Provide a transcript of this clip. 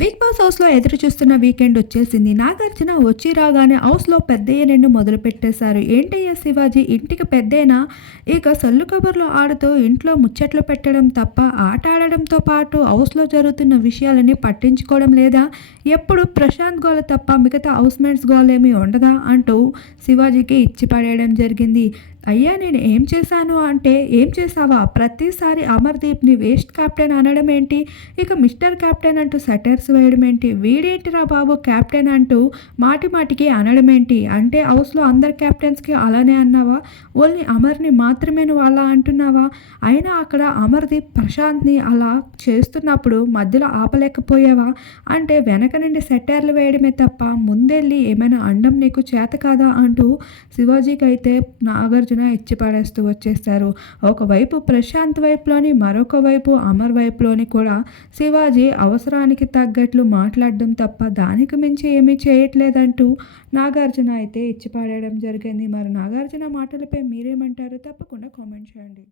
Big boss హౌస్లో ఎదురు చూస్తున్న వీకెండ్ వచ్చేసింది. నాగార్జున వచ్చి రాగానే హౌస్లో పెద్దయ్య రెండు మొదలు పెట్టేశారు. ఏంటయ్య శివాజీ? ఇంటికి పెద్దయినా ఇక సల్లు కబుర్లు ఆడుతూ ఇంట్లో ముచ్చట్లు పెట్టడం తప్ప ఆట ఆడడంతో పాటు హౌస్లో జరుగుతున్న విషయాలని పట్టించుకోవడం లేదా? ఎప్పుడు ప్రశాంత్ గోల తప్ప మిగతా హౌస్ మేట్స్ గోలేమీ ఉండదా? అంటూ శివాజీకి ఇచ్చి పడేయడం జరిగింది. అయ్యా నేను ఏం చేశాను అంటే ఏం చేశావా? ప్రతిసారి అమర్దీప్ని వేస్ట్ కెప్టెన్ అనడం ఏంటి? ఇక మిస్టర్ కెప్టెన్ అంటూ సెటర్స్ వేయడం ఏంటి? వీడేంటిరా బాబు కెప్టెన్ అంటూ మాటి మాటికి అనడం ఏంటి? అంటే హౌస్లో అందరు కెప్టెన్స్కి అలానే అన్నావా? ఓన్లీ అమర్ని మాత్రమే నువ్వు అలా అంటున్నావా? అయినా అక్కడ అమర్దీప్ ప్రశాంత్ని అలా చేస్తున్నప్పుడు మధ్యలో ఆపలేకపోయావా? అంటే వెనక నుండి సెటర్లు వేయడమే తప్ప ముందెళ్ళి ఏమైనా అండం నీకు చేత కాదా అంటూ శివాజీకి అయితే నాగార్జున ఇచ్చి పడేస్తూ వచ్చేస్తారు. ఒకవైపు ప్రశాంత్ వైపులోని మరొక వైపు అమర్ వైపులోని కూడా శివాజీ అవసరానికి తగ్గట్లు మాట్లాడడం తప్ప దానికి మించి ఏమీ చేయట్లేదంటూ నాగార్జున అయితే ఇచ్చిపడేయడం జరిగింది. మరి నాగార్జున మాటలపై మీరేమంటారు తప్పకుండా కామెంట్ చేయండి.